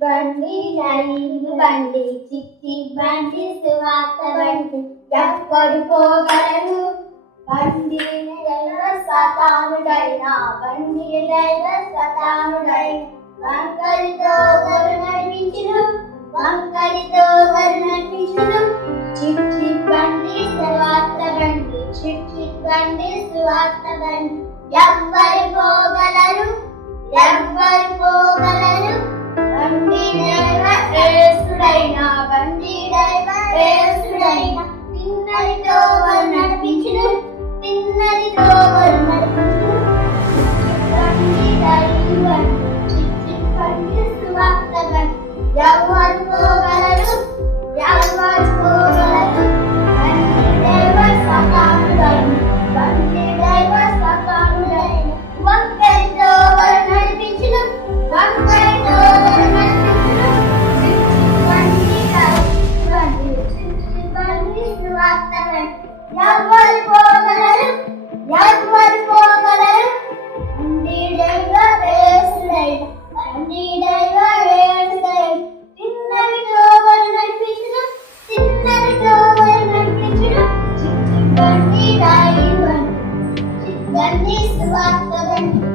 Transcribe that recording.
బండి రైలు బండి చిట్టి బండి సువాత బండి ఎవ్వరు పోగలరు బండి సతానుడైనా బండి సతానుడైన వంకరితో నడిపించును వంకరితో నడిపించును చిట్టి బండి సువాత బండి చిట్టి బండి సువాత బండి ఎవ్వరు పోగలరు ఎవ్వరు పోగలరు బండి డ్రైవర్ యేసుడైనా బండి డ్రైవర్ యేసుడైనా పిన్నడితో నడిపించును పిన్నడితో నడిపించును బండి డ్రైవర్ చిట్టి బండి సువార్త బండి ఎవరు పోగలరు ఎవరు పోగలరు బండి డ్రైవర్ సతానుడైన బండి డ్రైవర్ సతానుడైన వంకరితో నడిపించును వంకరితో నడిపించును బండి బండి సువార్త బండి ఎవరు పోగలరు ఎవరు పోగలరు బండి డ్రైవర్ యేసుడైన బండి డ్రైవర్ యేసుడైన తిన్నడితో నడిపించును తిన్నడితో నడిపించును బండి డ్రైవర్ బండి సువార్త బండి